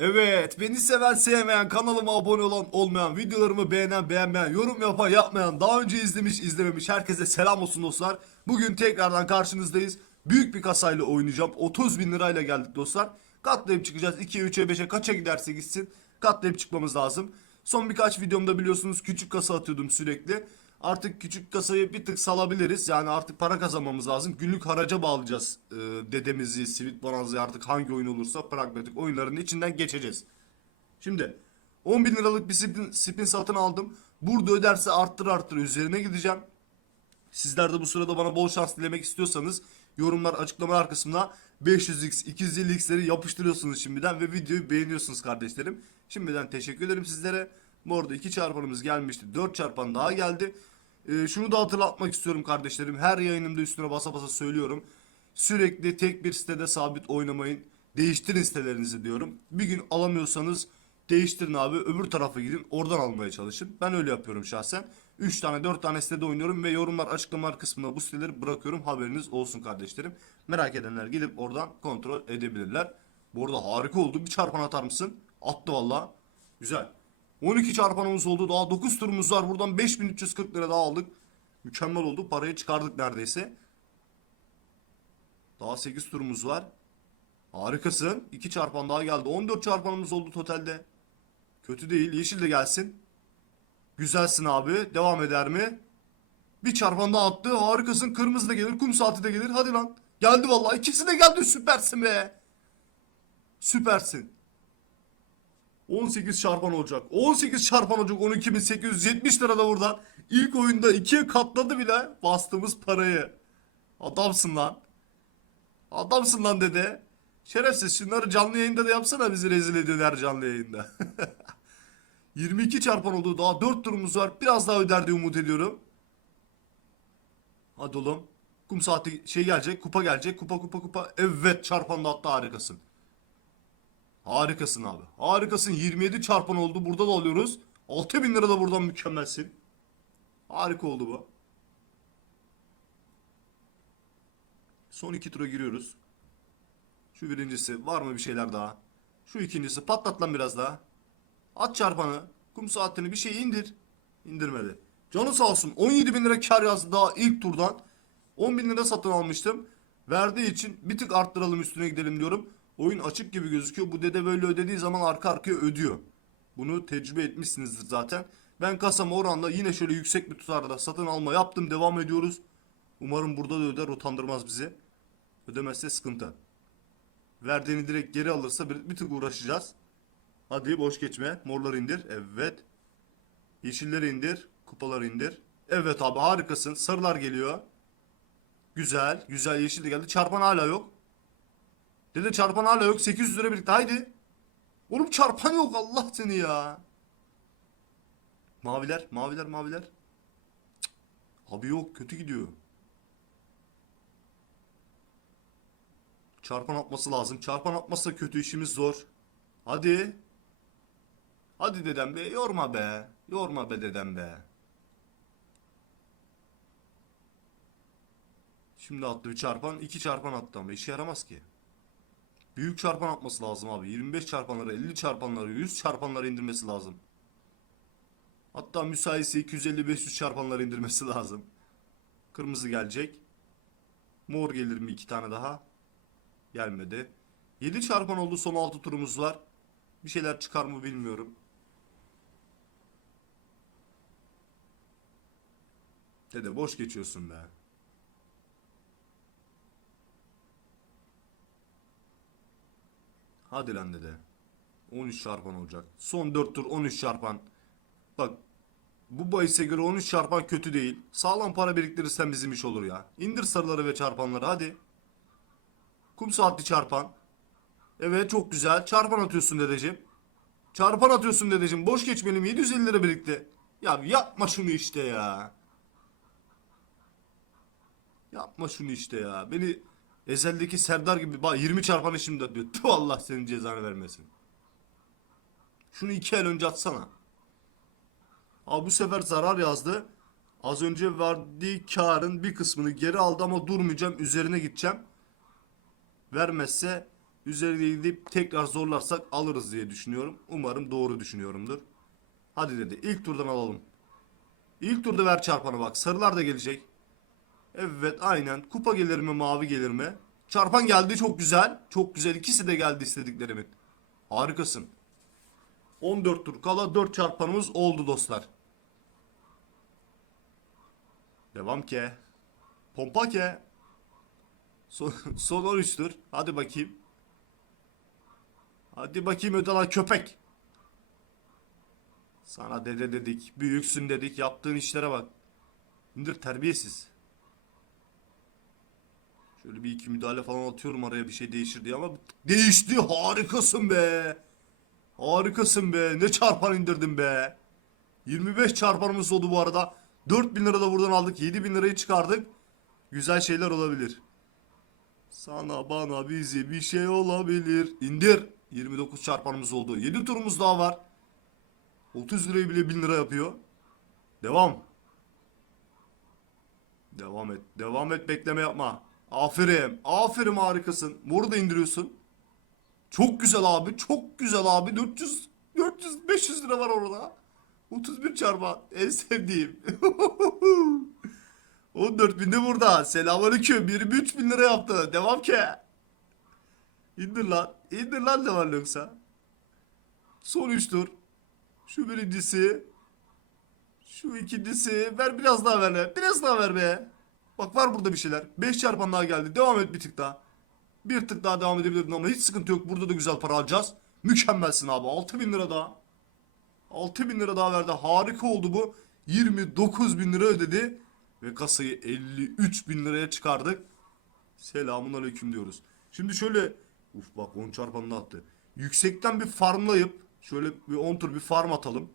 Evet, beni seven sevmeyen, kanalıma abone olan olmayan, videolarımı beğenen beğenmeyen, yorum yapan yapmayan, daha önce izlemiş izlememiş herkese selam olsun dostlar. Bugün tekrardan karşınızdayız. Büyük bir kasayla oynayacağım. 30 bin lirayla geldik dostlar. Katlayıp çıkacağız. 2'ye 3'e 5'e kaça giderse gitsin. Katlayıp çıkmamız lazım. Son birkaç videomda biliyorsunuz küçük kasa atıyordum sürekli. Artık küçük kasayı bir tık salabiliriz. Yani artık para kazanmamız lazım. Günlük haraca bağlayacağız e, dedemizi, Sweet Bonanza'yı artık hangi oyun olursa pragmatik oyunların içinden geçeceğiz. Şimdi 10 bin liralık bir spin, spin satın aldım. Burada öderse arttır arttır üzerine gideceğim. Sizler de bu sırada bana bol şans dilemek istiyorsanız yorumlar açıklamalar kısmına 500x 250x'leri yapıştırıyorsunuz şimdiden ve videoyu beğeniyorsunuz kardeşlerim. Şimdiden teşekkür ederim sizlere. Bu arada 2 çarpanımız gelmişti. 4 çarpan daha geldi. Ee, şunu da hatırlatmak istiyorum kardeşlerim. Her yayınımda üstüne basa basa söylüyorum. Sürekli tek bir sitede sabit oynamayın. Değiştirin sitelerinizi diyorum. Bir gün alamıyorsanız değiştirin abi. Öbür tarafa gidin. Oradan almaya çalışın. Ben öyle yapıyorum şahsen. 3 tane 4 tane sitede oynuyorum ve yorumlar açıklamalar kısmına bu siteleri bırakıyorum. Haberiniz olsun kardeşlerim. Merak edenler gidip oradan kontrol edebilirler. Bu arada harika oldu. Bir çarpan atar mısın? Attı valla. Güzel. 12 çarpanımız oldu. Daha 9 turumuz var. Buradan 5340 lira daha aldık. Mükemmel oldu. Parayı çıkardık neredeyse. Daha 8 turumuz var. Harikasın. 2 çarpan daha geldi. 14 çarpanımız oldu totalde. Kötü değil. Yeşil de gelsin. Güzelsin abi. Devam eder mi? Bir çarpan daha attı. Harikasın. Kırmızı da gelir. Kum saati de gelir. Hadi lan. Geldi vallahi. İkisi de geldi. Süpersin be. Süpersin. 18 çarpan olacak. 18 çarpan olacak. 12.870 lira da buradan. İlk oyunda ikiye katladı bile bastığımız parayı. Adamsın lan. Adamsın lan dede. Şerefsiz şunları canlı yayında da yapsana bizi rezil ediyorlar canlı yayında. 22 çarpan oldu. Daha 4 turumuz var. Biraz daha öder diye umut ediyorum. Hadi oğlum. Kum saati şey gelecek. Kupa gelecek. Kupa kupa kupa. Evet çarpan da attı harikasın. Harikasın abi. Harikasın. 27 çarpan oldu. Burada da alıyoruz. 6000 lira da buradan mükemmelsin. Harika oldu bu. Son iki tura giriyoruz. Şu birincisi. Var mı bir şeyler daha? Şu ikincisi. Patlat lan biraz daha. At çarpanı. Kum saatini bir şey indir. İndirmedi. Canı sağ olsun. 17 bin lira kar yazdı daha ilk turdan. 10 bin lira satın almıştım. Verdiği için bir tık arttıralım üstüne gidelim diyorum. Oyun açık gibi gözüküyor. Bu dede böyle ödediği zaman arka arkaya ödüyor. Bunu tecrübe etmişsinizdir zaten. Ben kasama oranla yine şöyle yüksek bir tutarda satın alma yaptım. Devam ediyoruz. Umarım burada da öder. Utandırmaz bizi. Ödemezse sıkıntı. Verdiğini direkt geri alırsa bir, bir tık uğraşacağız. Hadi boş geçme. Morları indir. Evet. Yeşilleri indir. Kupaları indir. Evet abi harikasın. Sarılar geliyor. Güzel. Güzel yeşil de geldi. Çarpan hala yok. Dede çarpan hala yok. 800 lira birlikte. Haydi. Oğlum çarpan yok. Allah seni ya. Maviler. Maviler. Maviler. Cık. Abi yok. Kötü gidiyor. Çarpan atması lazım. Çarpan atmazsa kötü işimiz zor. Hadi. Hadi dedem be. Yorma be. Yorma be dedem be. Şimdi attı bir çarpan. iki çarpan attı ama işe yaramaz ki. Büyük çarpan atması lazım abi. 25 çarpanları, 50 çarpanları, 100 çarpanları indirmesi lazım. Hatta müsaitse 250-500 çarpanları indirmesi lazım. Kırmızı gelecek. Mor gelir mi iki tane daha? Gelmedi. 7 çarpan oldu son 6 turumuz var. Bir şeyler çıkar mı bilmiyorum. Dede boş geçiyorsun be. Hadi lan dede. 13 çarpan olacak. Son 4 tur 13 çarpan. Bak bu bahise göre 13 çarpan kötü değil. Sağlam para biriktirirsen bizim iş olur ya. İndir sarıları ve çarpanları hadi. Kum saatli çarpan. Evet çok güzel. Çarpan atıyorsun dedeciğim. Çarpan atıyorsun dedeciğim. Boş geçmeyelim 750 lira birikti. Ya yapma şunu işte ya. Yapma şunu işte ya. Beni Ezel'deki Serdar gibi bak 20 çarpanı şimdi atıyor. Tüh Allah senin cezanı vermesin. Şunu iki el önce atsana. Abi bu sefer zarar yazdı. Az önce verdiği karın bir kısmını geri aldı ama durmayacağım. Üzerine gideceğim. Vermezse Üzerine gidip tekrar zorlarsak alırız diye düşünüyorum. Umarım doğru düşünüyorumdur. Hadi dedi. İlk turdan alalım. İlk turda ver çarpanı bak. Sarılar da gelecek. Evet aynen. Kupa gelir mi mavi gelir mi? Çarpan geldi çok güzel. Çok güzel. İkisi de geldi istediklerimin. Harikasın. 14 tur kala 4 çarpanımız oldu dostlar. Devam ke. Pompa ke. Son, son 13 tur. Hadi bakayım. Hadi bakayım ödala köpek. Sana dede dedik. Büyüksün dedik. Yaptığın işlere bak. İndir terbiyesiz. Şöyle bir iki müdahale falan atıyorum araya bir şey değişir diye ama değişti. Harikasın be. Harikasın be. Ne çarpan indirdin be. 25 çarpanımız oldu bu arada. 4000 lira da buradan aldık. 7000 lirayı çıkardık. Güzel şeyler olabilir. Sana bana bizi bir şey olabilir. İndir. 29 çarpanımız oldu. 7 turumuz daha var. 30 lirayı bile 1000 lira yapıyor. Devam. Devam et. Devam et bekleme yapma. Aferin. Aferin harikasın. Moru da indiriyorsun. Çok güzel abi. Çok güzel abi. 400 400 500 lira var orada. 31 çarpan. En sevdiğim. 14 bin de burada. Selamünaleyküm. 23 bin lira yaptı. Devam ki. İndir lan. İndir lan ne var yoksa. Son 3 tur. Şu birincisi. Şu ikincisi. Ver biraz daha ver. Biraz daha ver be. Bak var burada bir şeyler. 5 çarpan daha geldi. Devam et bir tık daha. Bir tık daha devam edebilirdin ama hiç sıkıntı yok. Burada da güzel para alacağız. Mükemmelsin abi. 6000 bin lira daha. 6000 bin lira daha verdi. Harika oldu bu. 29 bin lira ödedi. Ve kasayı 53 bin liraya çıkardık. Selamun aleyküm diyoruz. Şimdi şöyle. Uf bak 10 çarpanını attı. Yüksekten bir farmlayıp şöyle bir 10 tur bir farm atalım.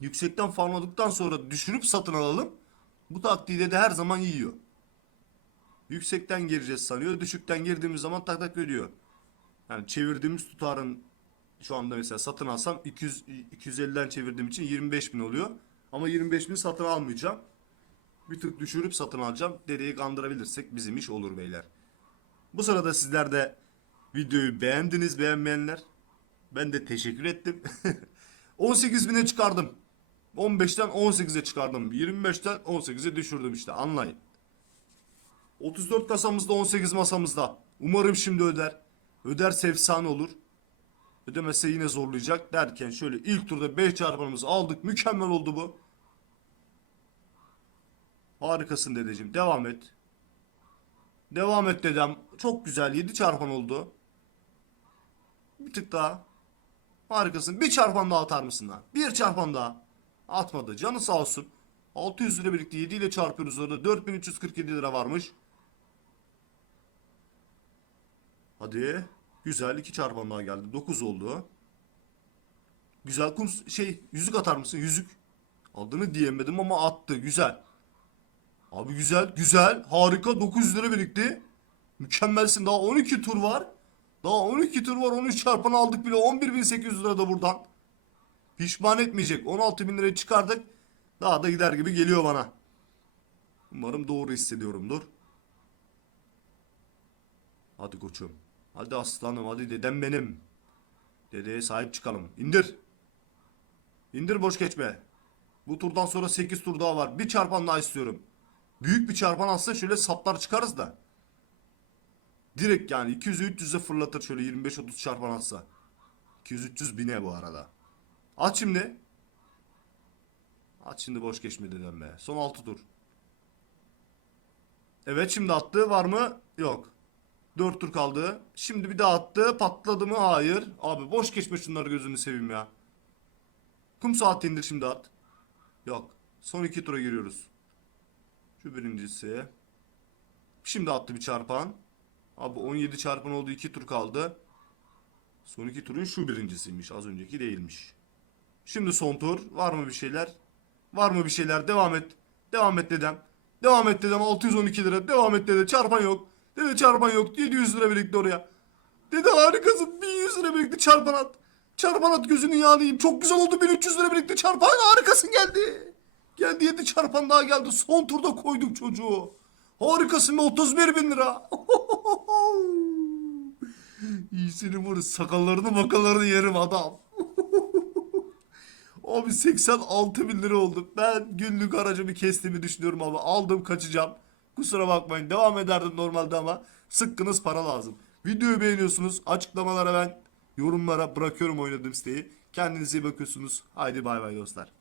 Yüksekten farmladıktan sonra düşürüp satın alalım. Bu taktiği de her zaman yiyor. Yüksekten gireceğiz sanıyor. Düşükten girdiğimiz zaman tak tak ödüyor. Yani çevirdiğimiz tutarın şu anda mesela satın alsam 200 250'den çevirdiğim için 25 bin oluyor. Ama 25 bin satın almayacağım. Bir tık düşürüp satın alacağım. Dedeyi kandırabilirsek bizim iş olur beyler. Bu sırada sizler de videoyu beğendiniz beğenmeyenler. Ben de teşekkür ettim. 18 bine çıkardım. 15'ten 18'e çıkardım. 25'ten 18'e düşürdüm işte anlayın. 34 kasamızda 18 masamızda. Umarım şimdi öder. Öderse efsane olur. Ödemezse yine zorlayacak derken şöyle ilk turda 5 çarpanımızı aldık. Mükemmel oldu bu. Harikasın dedeciğim. Devam et. Devam et dedem. Çok güzel. 7 çarpan oldu. Bir tık daha. Harikasın. Bir çarpan daha atar mısın lan? Bir çarpan daha. Atmadı. Canı sağ olsun. 600 lira birlikte 7 ile çarpıyoruz orada. 4347 lira varmış. Hadi. Güzel. 2 çarpan daha geldi. 9 oldu. Güzel kum şey yüzük atar mısın? Yüzük. Adını diyemedim ama attı. Güzel. Abi güzel. Güzel. Harika. 900 lira birikti. Mükemmelsin. Daha 12 tur var. Daha 12 tur var. 13 çarpan aldık bile. 11.800 lira da buradan. Pişman etmeyecek. 16 bin lirayı çıkardık. Daha da gider gibi geliyor bana. Umarım doğru hissediyorumdur. Hadi koçum. Hadi aslanım. Hadi dedem benim. Dedeye sahip çıkalım. İndir. İndir boş geçme. Bu turdan sonra 8 tur daha var. Bir çarpan daha istiyorum. Büyük bir çarpan alsa şöyle saplar çıkarız da. Direkt yani 200-300'e fırlatır şöyle 25-30 çarpan atsa. 200-300 bine bu arada. At şimdi. At şimdi boş geçme dedem be. Son 6 tur. Evet şimdi attı var mı? Yok. 4 tur kaldı. Şimdi bir daha attı. Patladı mı? Hayır. Abi boş geçme şunları gözünü seveyim ya. Kum saati indir şimdi at. Yok. Son 2 tura giriyoruz. Şu birincisi. Şimdi attı bir çarpan. Abi 17 çarpan oldu 2 tur kaldı. Son iki turun şu birincisiymiş. Az önceki değilmiş. Şimdi son tur. Var mı bir şeyler? Var mı bir şeyler? Devam et. Devam et dedem. Devam et dedem. 612 lira. Devam et dede. Çarpan yok. Dede çarpan yok. 700 lira birikti oraya. Dede harikasın. 1100 lira birikti çarpan at. Çarpan at gözünü yağlayayım. Çok güzel oldu. 1300 lira birikti çarpan. Harikasın geldi. Geldi 7 çarpan daha geldi. Son turda koyduk çocuğu. Harikasın be 31 bin lira. İyisini vur sakallarını makallarını yerim adam. Abi 86 bin lira oldu. Ben günlük aracımı kestiğimi düşünüyorum abi. Aldım kaçacağım. Kusura bakmayın devam ederdim normalde ama sıkkınız para lazım. Videoyu beğeniyorsunuz. Açıklamalara ben yorumlara bırakıyorum oynadığım siteyi. Kendinize iyi bakıyorsunuz. Haydi bay bay dostlar.